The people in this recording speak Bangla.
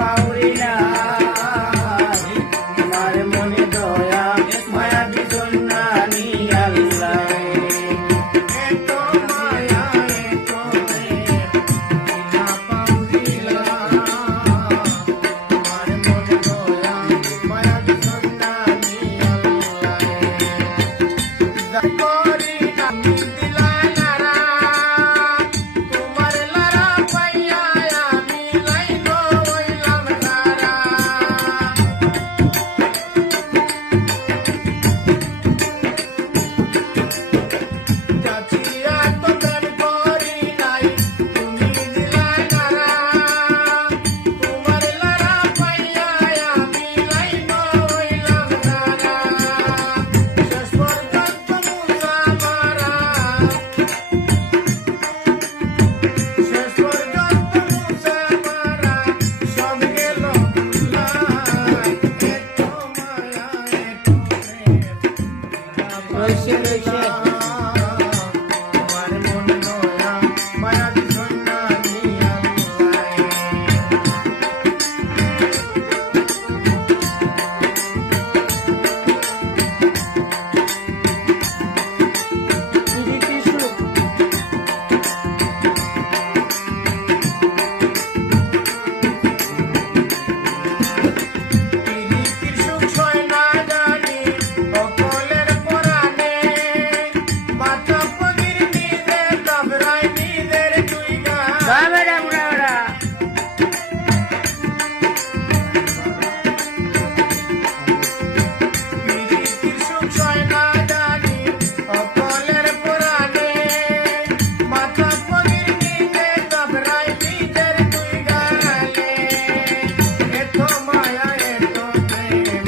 পাউরি না আমার মনে দয়া মায়া দিছন না নি আল্লাহ এত মায়া এত না পাউরি না আমার মনে দয়া মায়া দিছন না নি আল্লাহ করি আমি দিলা নারা তোমার লারা পাইয়া আমি লাইন হইলাম নারা চাচিয়া তো প্রেম করি নাই তুমি দিলা নারা তোমার লারা পাইয়া আমি লাইন হইলাম নারা শেষ পর্যন্ত মুসা মারা শেষ পর্যন্ত মুসা মারা সব গেল এত মায়া এত রইছে রইছে তোমার মন দয়া মায়া দিছন না নি আল্লাহ পিরিতির সুখ সয় না জানি অকলের পরাণে বাঁচা পগির নিজের তবরাই নিজের তুই গা পিরিতির সুখ সয় না জানি অকলের পরাণে বাঁচা পগির নিজের তবরাই নিজের তুই গালে এত মায়া এত প্রেম